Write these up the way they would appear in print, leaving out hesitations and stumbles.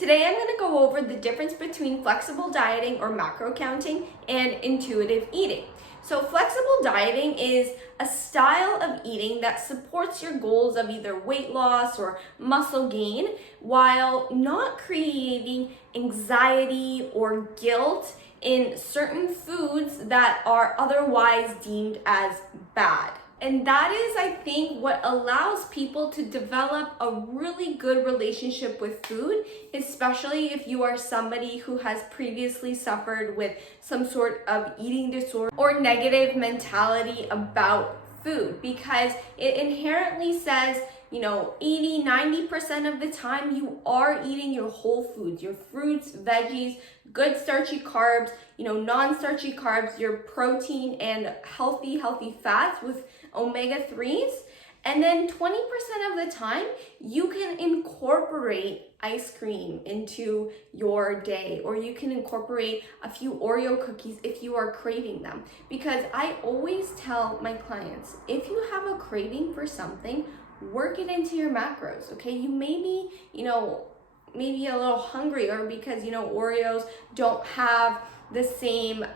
Today I'm going to go over the difference between flexible dieting or macro counting and intuitive eating. So flexible dieting is a style of eating that supports your goals of either weight loss or muscle gain while not creating anxiety or guilt in certain foods that are otherwise deemed as bad. And that is, I think, what allows people to develop a really good relationship with food, especially if you are somebody who has previously suffered with some sort of eating disorder or negative mentality about food, because it inherently says, 80-90% of the time you are eating your whole foods, your fruits, veggies, good starchy carbs, non-starchy carbs, your protein and healthy fats with omega-3s. And then 20% of the time, you can incorporate ice cream into your day, or you can incorporate a few Oreo cookies if you are craving them. Because I always tell my clients, if you have a craving for something, work it into your macros, okay? You may be, maybe a little hungry, or because, Oreos don't have the same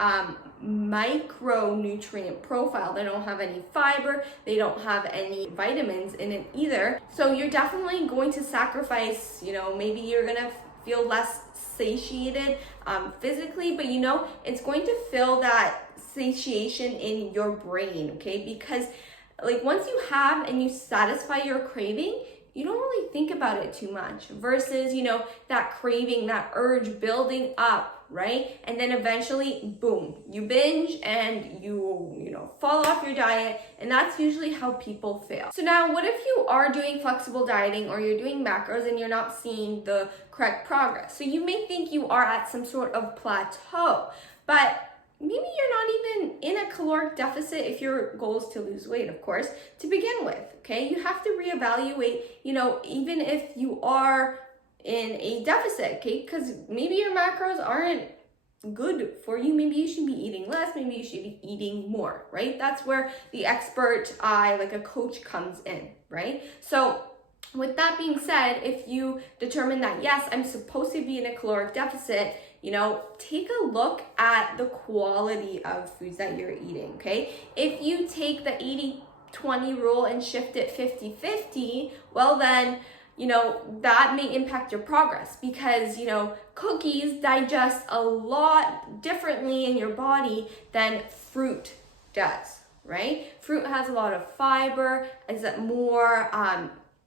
micronutrient profile. They don't have any fiber, they don't have any vitamins in it either. So you're definitely going to sacrifice, maybe you're gonna feel less satiated physically, but it's going to fill that satiation in your brain, okay? Because once you have and you satisfy your craving, you don't really think about it too much versus, that craving, that urge building up, right? And then eventually, boom, you binge and you fall off your diet. And that's usually how people fail. So now what if you are doing flexible dieting or you're doing macros and you're not seeing the correct progress? So you may think you are at some sort of plateau, but maybe you're not even in a caloric deficit if your goal is to lose weight, of course, to begin with, okay? You have to reevaluate, even if you are in a deficit, okay? Because maybe your macros aren't good for you. Maybe you should be eating less, maybe you should be eating more, right? That's where the expert eye, like a coach, comes in, right? So with that being said, if you determine that, yes, I'm supposed to be in a caloric deficit, take a look at the quality of foods that you're eating, okay? If you take the 80-20 rule and shift it 50-50, well then, that may impact your progress because, cookies digest a lot differently in your body than fruit does, right? Fruit has a lot of fiber, is more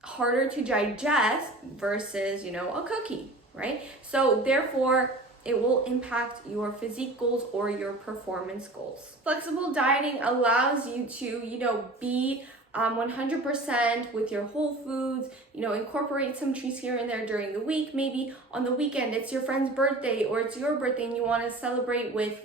harder to digest versus, a cookie, right? So therefore, it will impact your physique goals or your performance goals. Flexible dieting allows you to, be 100% with your whole foods, incorporate some treats here and there during the week. Maybe on the weekend, it's your friend's birthday or it's your birthday and you want to celebrate with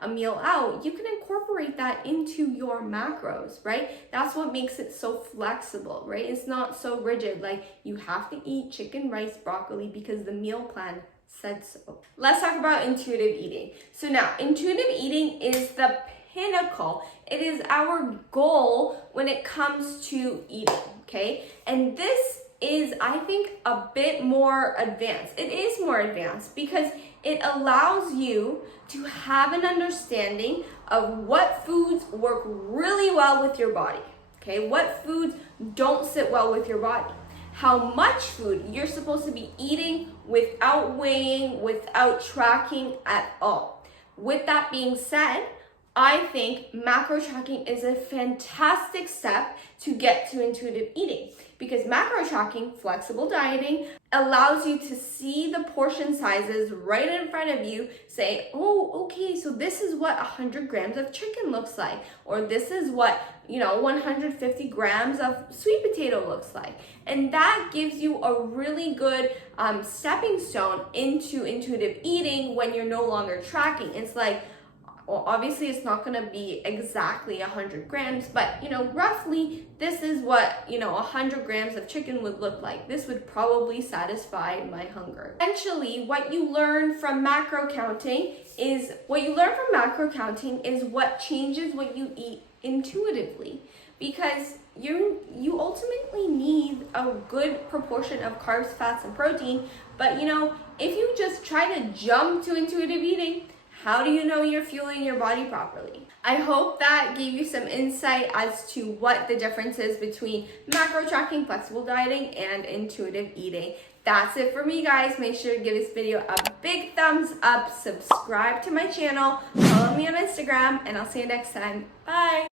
a meal out. You can incorporate that into your macros, right? That's what makes it so flexible, right? It's not so rigid, you have to eat chicken, rice, broccoli because the meal plan said so. Let's talk about intuitive eating. So now, intuitive eating is the pinnacle. It is our goal when it comes to eating, okay? And this is, I think, a bit more advanced. It is more advanced because it allows you to have an understanding of what foods work really well with your body, okay? What foods don't sit well with your body. How much food you're supposed to be eating without weighing, without tracking at all. With that being said, I think macro tracking is a fantastic step to get to intuitive eating because macro tracking, flexible dieting, allows you to see the portion sizes right in front of you, say, oh, okay, so this is what 100 grams of chicken looks like, or this is what, 150 grams of sweet potato looks like. And that gives you a really good stepping stone into intuitive eating when you're no longer tracking. It's well, obviously it's not going to be exactly 100 grams, but roughly this is what 100 grams of chicken would look like. This would probably satisfy my hunger. Essentially, what you learn from macro counting is what changes what you eat intuitively, because you ultimately need a good proportion of carbs, fats, and protein, but if you just try to jump to intuitive eating, how do you know you're fueling your body properly? I hope that gave you some insight as to what the difference is between macro tracking, flexible dieting, and intuitive eating. That's it for me, guys. Make sure to give this video a big thumbs up, subscribe to my channel, follow me on Instagram, and I'll see you next time. Bye!